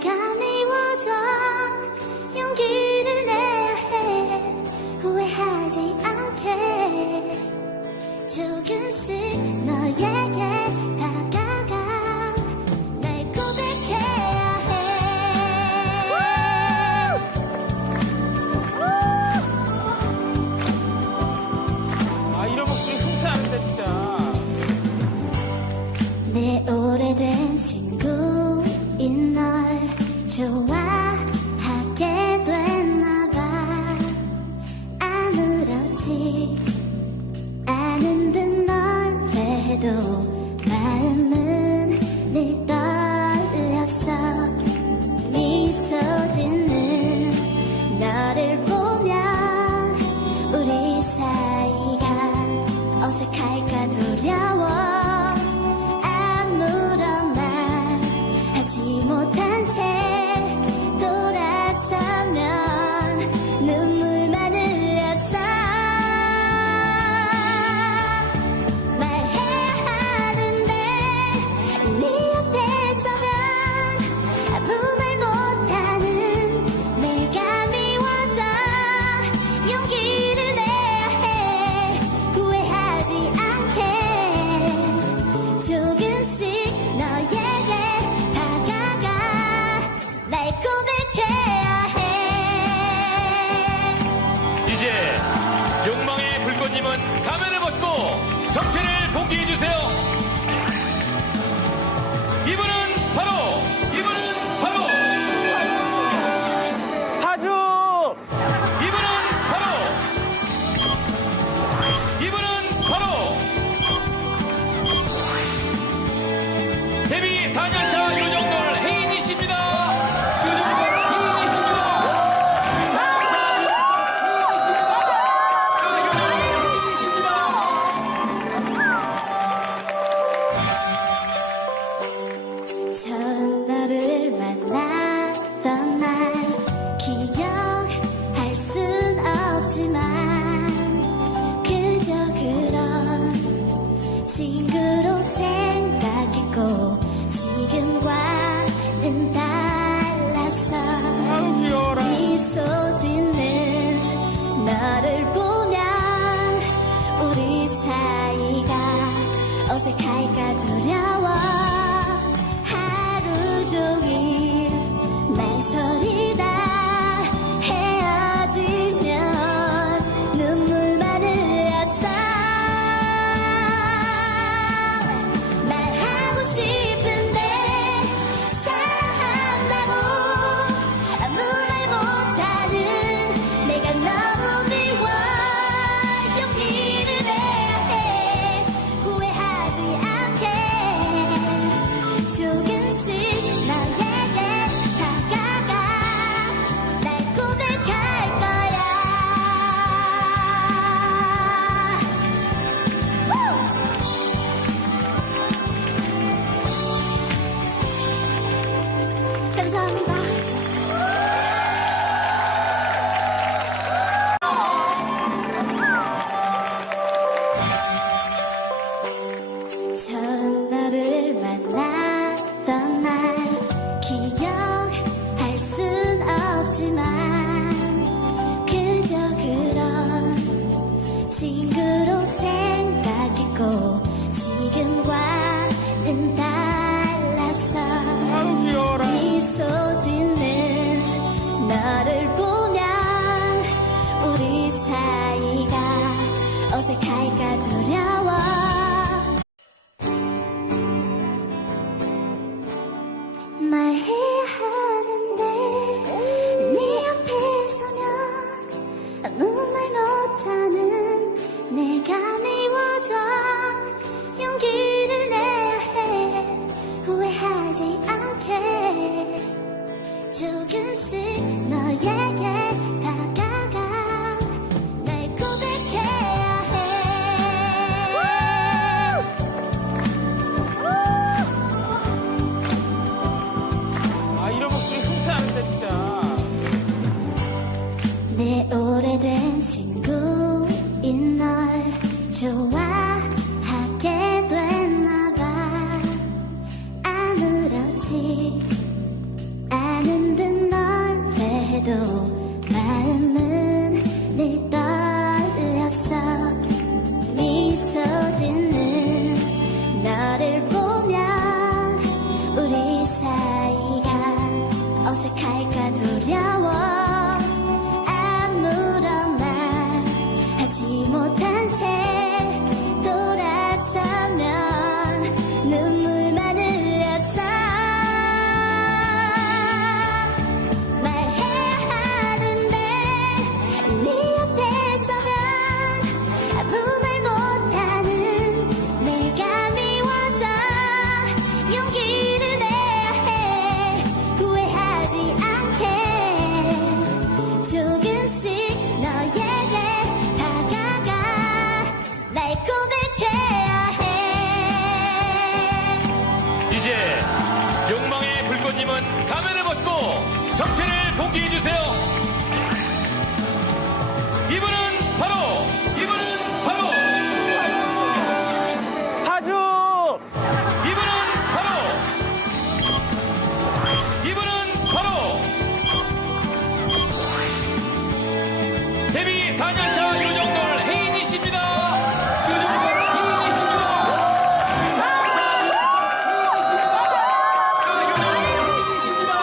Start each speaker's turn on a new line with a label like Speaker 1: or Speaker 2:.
Speaker 1: 내가 미워져 용기를 내야 해. 후회하지 않게. 조금씩 너에게 다가가 날 고백해야 해
Speaker 2: 아
Speaker 1: 이런 목소리 흔치 않은데 진짜. 내 오래된 친구 久。 알순 없지만 지만 그저 그런 친구로 생각했고 지금과는 달라서 미소 짓는 너를 보면 우리 사이가 어색할까 두려워. 오래된 친구인 널 좋아하게 됐나 봐. 아무렇지 않은 듯 널 해도 마음은 늘 떨렸어. 미소
Speaker 2: 짓는 너를 보면 우리 사이가 어색할까 두려워. 정체를 공개해 주세요. 이분은 바로 이분은 바로.
Speaker 3: 파주!
Speaker 2: 이분은 바로. 이분은 바로. 데뷔 4년 차